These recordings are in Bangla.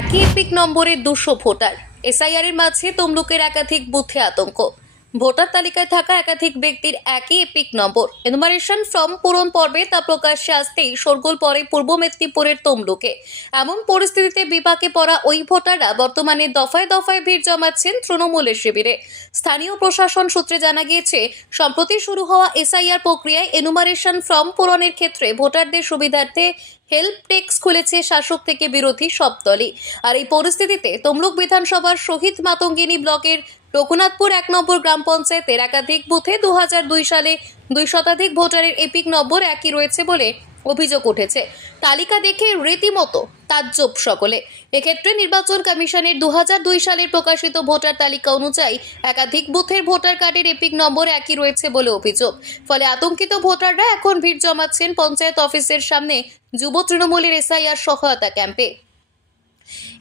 একই এপিক নম্বরের দুশো ভোটার। এসআইআর এর মাঝে তমলুকের একাধিক বুথে আতঙ্ক। ভোটার তালিকায় থাকা একাধিক ব্যক্তির একই এপিক নম্বর। এনুমারেশন ফর্ম পূরণ পর্বে তা প্রকাশ্যে আসতেই শোরগোল পরে পূর্ব মেদিনীপুরের তমলুকে। এমন পরিস্থিতিতে বিপাকে পড়া ওই ভোটাররা বর্তমানে দফায় দফায় ভিড় জমাচ্ছেন তৃণমূলের শিবিরে। স্থানীয় প্রশাসন সূত্রে জানা গিয়েছে, সম্প্রতি শুরু হওয়া এসআইআর প্রক্রিয়ায় এনুমারেশন ফর্ম পূরণের ক্ষেত্রে ভোটারদের সুবিধার্থে হেল্প ডেস্ক খুলেছে শাসক থেকে বিরোধী সব দলই। আর এই পরিস্থিতিতে তমলুক বিধানসভার শহীদ মাতঙ্গিনী ব্লকের রঘুনাথপুর এক নম্বর গ্রাম পঞ্চায়েতের একাধিক বুথে দুই হাজার দুই সালে দুই শতাধিক ভোটারের এপিক নম্বর একই রয়েছে বলে অভিযোগ উঠেছে। তালিকা দেখে রীতিমতো তাজ্জব সকলে। এক্ষেত্রে নির্বাচন কমিশনের দু হাজার দুই সালের প্রকাশিত ভোটার তালিকা অনুযায়ী একাধিক বুথের ভোটার কার্ডের এপিক নম্বর একই রয়েছে বলে অভিযোগ। ফলে আতঙ্কিত ভোটাররা এখন ভিড় জমাচ্ছেন পঞ্চায়েত অফিসের সামনে যুব তৃণমূলের এসআইআর সহায়তা ক্যাম্পে।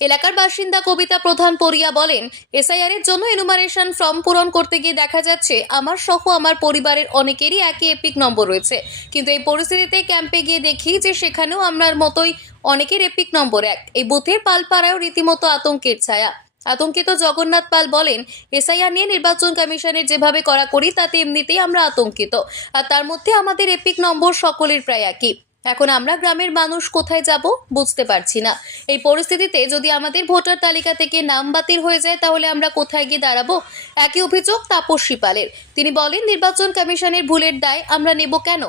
এলাকার বাসিন্দা কবিতা প্রধান পরিয়া বলেন এসআইআর এর জন্য এনুমারেশন ফর্ম পূরণ করতে গিয়ে দেখা যাচ্ছে, আমার সহ আমার পরিবারের অনেকেরই একই এপিক নম্বর রয়েছে। কিন্তু এই পরিস্থিতিতে ক্যাম্পে গিয়ে দেখি যে সেখানেও আমার মতোই অনেকের এপিক নম্বর এক। এই বুথের পালপাড়ায়ও রীতিমতো আতঙ্কের ছায়া। আতঙ্কিত জগন্নাথ পাল বলেন এসআইআর নিয়ে নির্বাচন কমিশনের যেভাবে করা করি তাতে এমনিতেই আমরা আতঙ্কিত। আর তার মধ্যে আমাদের এপিক নম্বর সকলের প্রায় একই। এখন আমরা গ্রামের মানুষ কোথায় যাব বুঝতে পারছি না। এই পরিস্থিতিতে যদি আমাদের ভোটার তালিকা থেকে নাম বাতিল হয়ে যায়, তাহলে আমরা কোথায় গিয়ে দাঁড়াবো? একই অভিযোগ তাপস শিপালের তিনি বলেন, নির্বাচন কমিশনের ভুলের দায় আমরা নেব কেন?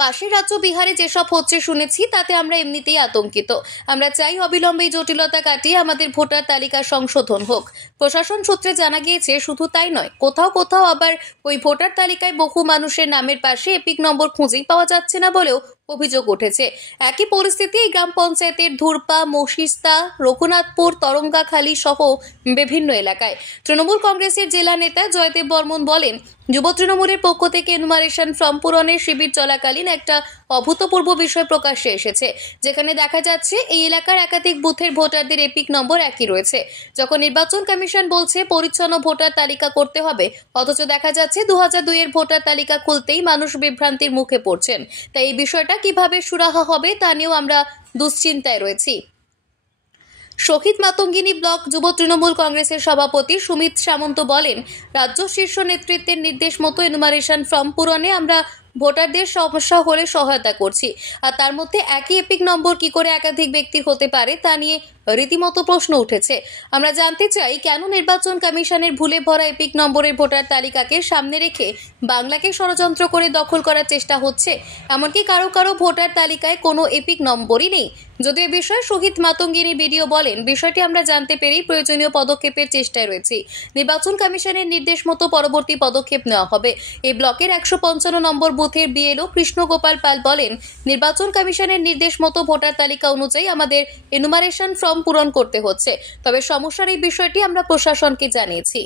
পাশের রাজ্য বিহারে যেসব হচ্ছে শুনেছি, তাতে আমরা এমনিতেই আতঙ্কিত। আমরা চাই অবিলম্বে জটিলতা কাটিয়ে আমাদের ভোটার তালিকা সংশোধন হোক। প্রশাসন সূত্রে জানা গিয়েছে, শুধু তাই নয়, কোথাও কোথাও আবার ওই ভোটার তালিকায় বহু মানুষের নামের পাশে এপিক নম্বর খুঁজেই পাওয়া যাচ্ছে না বলেও অভিযোগ উঠেছে। একই পরিস্থিতি গ্রাম পঞ্চায়েতের ধুরপা মশিস্তা রঘুনাথপুর, তরঙ্গাখালী সহ বিভিন্ন এলাকায়। তৃণমূল কংগ্রেসের জেলা নেতা জয়দেব বর্মন বলেন, যুব তৃণমূলের পক্ষ থেকে এনুমারেশন ফর্ম পূরণের শিবির চলাকালীন একটা অভূতপূর্ব বিষয় প্রকাশ্যে এসেছে, যেখানে দেখা যাচ্ছে এই এলাকার একাধিক বুথের ভোটারদের এপিক নম্বর একই রয়েছে। যখন নির্বাচন কমিশন বলছে, পরিচ্ছন্ন ভোটার তালিকা করতে হবে, অথচ দেখা যাচ্ছে দু হাজার দুইয়ের ভোটার তালিকা খুলতেই মানুষ বিভ্রান্তির মুখে পড়ছেন। তাই এই বিষয়টা কীভাবে সুরাহা হবে তা নিয়েও আমরা দুশ্চিন্তায় রয়েছি। শহীদ মাতঙ্গিনী ব্লক যুব তৃণমূল কংগ্রেসের সভাপতি সুমিত সামন্ত বলেন, রাজ্য শীর্ষ নেতৃত্বের নির্দেশ মতো এনুমারেশন ফর্ম পূরণে আমরা ভোটারদের সমস্যা হলে সহায়তা করছি। আর তার মধ্যে একই এপিক নম্বর কি করে একাধিক ব্যক্তির হতে পারে তা নিয়ে রীতিমতো প্রশ্ন উঠেছে। আমরা জানতে চাই, কেন নির্বাচন কমিশনের ভুলে ভরা এপিক নম্বরের ভোটার তালিকাকে সামনে রেখে বাংলাকে ষড়যন্ত্র করে দখল করার চেষ্টা হচ্ছে? এমনকি কারও কারও ভোটার তালিকায় কোনো এপিক নম্বরই নেই। যদি এ বিষয়ে শহীদ মাতঙ্গিনী ভিডিও বলেন, বিষয়টি আমরা জানতে পেরেই প্রয়োজনীয় পদক্ষেপের চেষ্টায় রয়েছি। নির্বাচন কমিশনের নির্দেশ মতো পরবর্তী পদক্ষেপ নেওয়া হবে। এই ব্লকের একশো পঞ্চান্ন নম্বর বুথের বিএলও কৃষ্ণগোপাল পাল বলেন, নির্বাচন কমিশনের নির্দেশ মতো ভোটার তালিকা অনুযায়ী আমাদের এনুমারেশন ফর্ম পূরণ করতে হচ্ছে। তবে সমস্যার এই বিষয়টি আমরা প্রশাসনকে জানিয়েছি।